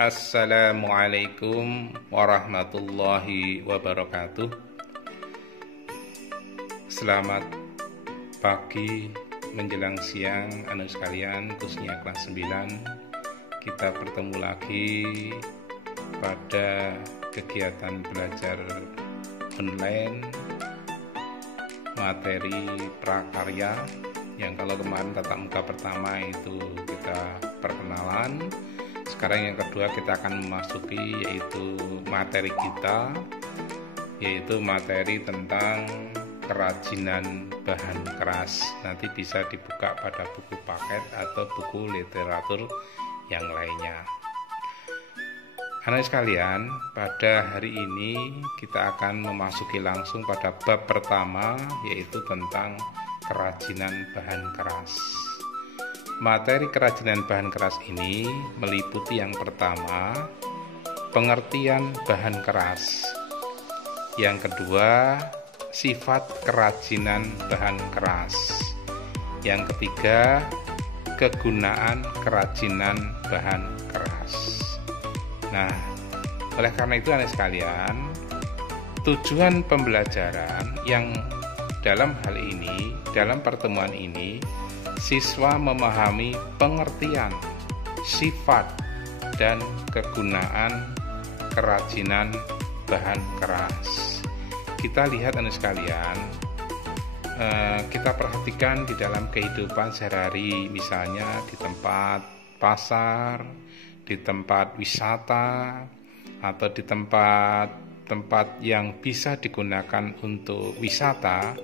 Assalamualaikum warahmatullahi wabarakatuh. Selamat pagi menjelang siang anak sekalian, khususnya kelas 9. Kita bertemu lagi pada kegiatan belajar online materi prakarya yang kalau kemarin tatap muka pertama itu kita perkenalan. Sekarang yang kedua kita akan memasuki yaitu materi kita, yaitu materi tentang kerajinan bahan keras. Nanti bisa dibuka pada buku paket atau buku literatur yang lainnya. Anak sekalian, pada hari ini kita akan memasuki langsung pada bab pertama, yaitu tentang kerajinan bahan keras. Materi kerajinan bahan keras ini meliputi yang pertama, pengertian bahan keras. Yang kedua, sifat kerajinan bahan keras. Yang ketiga, kegunaan kerajinan bahan keras. Nah, oleh karena itu anak sekalian, tujuan pembelajaran yang dalam hal ini, dalam pertemuan ini, siswa memahami pengertian, sifat, dan kegunaan kerajinan bahan keras. Kita lihat anak sekalian, kita perhatikan di dalam kehidupan sehari-hari, misalnya di tempat pasar, di tempat wisata, atau di tempat yang bisa digunakan untuk wisata.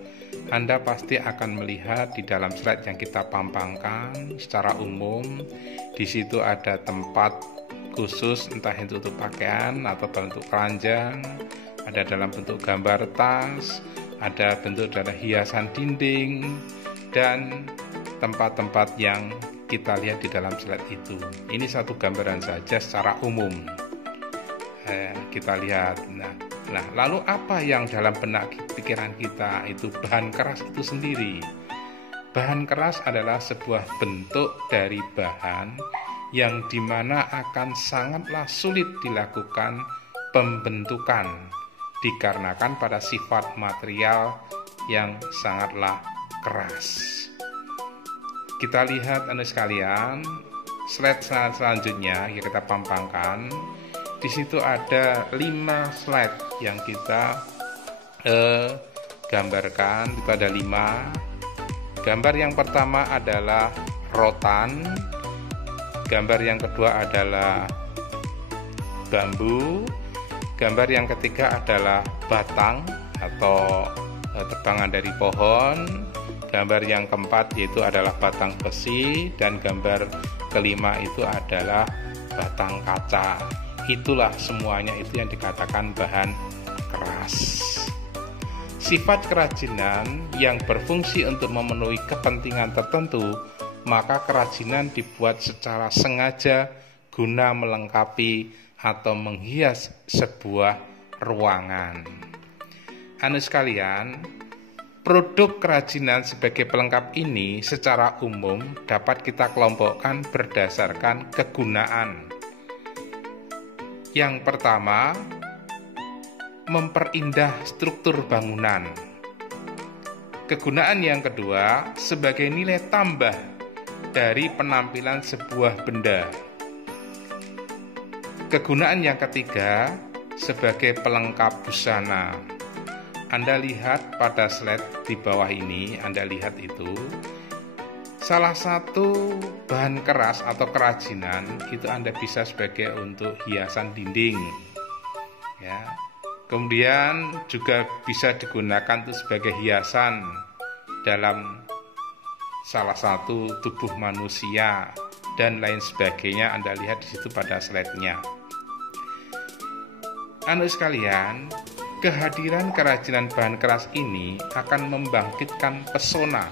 Anda pasti akan melihat di dalam slide yang kita pampangkan secara umum, di situ ada tempat khusus, entah itu untuk pakaian atau bentuk keranjang, ada dalam bentuk gambar tas, ada bentuk dari hiasan dinding, dan tempat-tempat yang kita lihat di dalam slide itu. Ini satu gambaran saja secara umum. Kita lihat. Nah, lalu apa yang dalam benak pikiran kita itu bahan keras itu sendiri? Bahan keras adalah sebuah bentuk dari bahan yang dimana akan sangatlah sulit dilakukan pembentukan dikarenakan pada sifat material yang sangatlah keras. Kita lihat anak sekalian, slide selanjutnya yang kita pampangkan. Di situ ada 5 slide yang kita gambarkan. Itu ada 5. Gambar yang pertama adalah rotan. Gambar yang kedua adalah bambu. Gambar yang ketiga adalah batang atau tebangan dari pohon. Gambar yang keempat yaitu adalah batang besi. Dan gambar kelima itu adalah batang kaca. Itulah semuanya itu yang dikatakan bahan keras. Sifat kerajinan yang berfungsi untuk memenuhi kepentingan tertentu, maka kerajinan dibuat secara sengaja guna melengkapi atau menghias sebuah ruangan. Anak sekalian, produk kerajinan sebagai pelengkap ini secara umum dapat kita kelompokkan berdasarkan kegunaan. Yang pertama, memperindah struktur bangunan. Kegunaan yang kedua, sebagai nilai tambah dari penampilan sebuah benda. Kegunaan yang ketiga, sebagai pelengkap busana. Anda lihat pada slide di bawah ini, Anda lihat itu. Salah satu bahan keras atau kerajinan itu Anda bisa sebagai untuk hiasan dinding, ya. Kemudian juga bisa digunakan untuk sebagai hiasan dalam salah satu tubuh manusia dan lain sebagainya. Anda lihat di situ pada slide-nya. Anak sekalian, kehadiran kerajinan bahan keras ini akan membangkitkan pesona,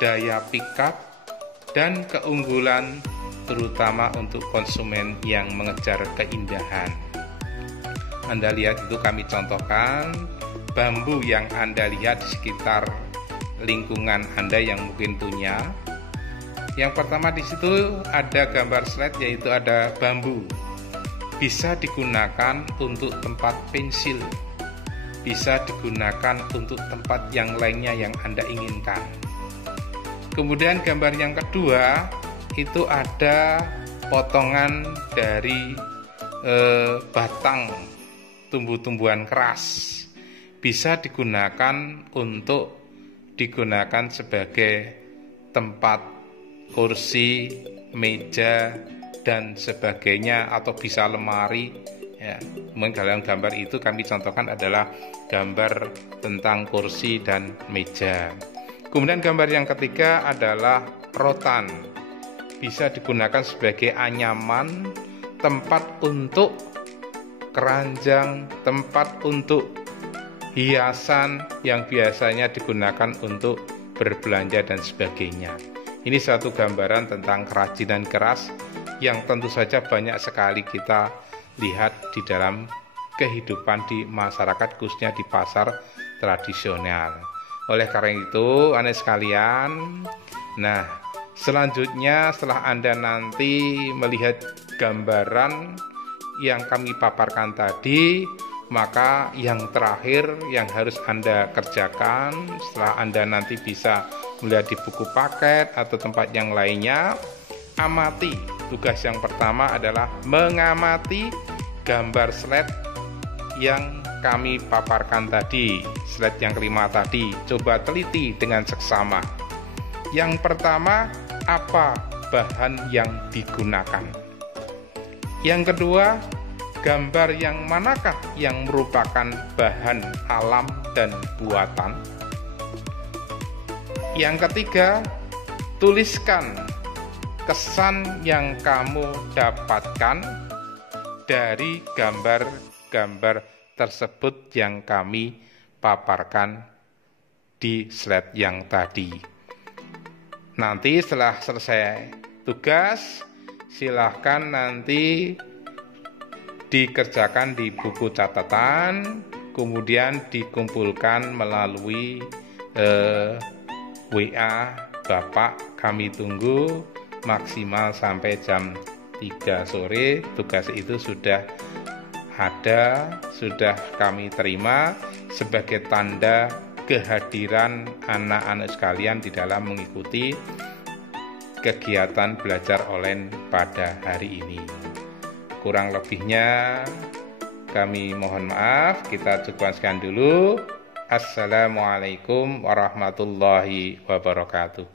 daya pick-up, dan keunggulan terutama untuk konsumen yang mengejar keindahan. Anda lihat itu kami contohkan bambu yang Anda lihat di sekitar lingkungan Anda yang mungkin punya. Yang pertama di situ ada gambar slide, yaitu ada bambu. bisa digunakan untuk tempat pensil, bisa digunakan untuk tempat yang lainnya yang Anda inginkan. Kemudian gambar yang kedua itu ada potongan dari batang tumbuh-tumbuhan keras, bisa digunakan sebagai tempat kursi, meja dan sebagainya, atau bisa lemari ya. Dalam gambar itu kami contohkan adalah gambar tentang kursi dan meja. Kemudian gambar yang ketiga adalah rotan, bisa digunakan sebagai anyaman, tempat untuk keranjang, tempat untuk hiasan yang biasanya digunakan untuk berbelanja dan sebagainya. Ini satu gambaran tentang kerajinan keras yang tentu saja banyak sekali kita lihat di dalam kehidupan di masyarakat, khususnya di pasar tradisional. Oleh karena itu, Anda sekalian, nah selanjutnya setelah Anda nanti melihat gambaran yang kami paparkan tadi, maka yang terakhir yang harus Anda kerjakan setelah Anda nanti bisa melihat di buku paket atau tempat yang lainnya, amati. Tugas yang pertama adalah mengamati gambar slide yang kami paparkan tadi, slide yang kelima tadi. Coba teliti dengan seksama. Yang pertama, apa bahan yang digunakan? Yang kedua, gambar yang manakah yang merupakan bahan alam dan buatan? Yang ketiga, tuliskan kesan yang kamu dapatkan dari gambar-gambar tersebut yang kami paparkan di slide yang tadi. Nanti setelah selesai tugas, silahkan nanti dikerjakan di buku catatan, kemudian dikumpulkan melalui WA Bapak. Kami tunggu maksimal sampai jam 3 sore. Tugas itu sudah ada, sudah kami terima sebagai tanda kehadiran anak-anak sekalian di dalam mengikuti kegiatan belajar online pada hari ini. Kurang lebihnya kami mohon maaf, kita cukupkan sekian dulu. Assalamualaikum warahmatullahi wabarakatuh.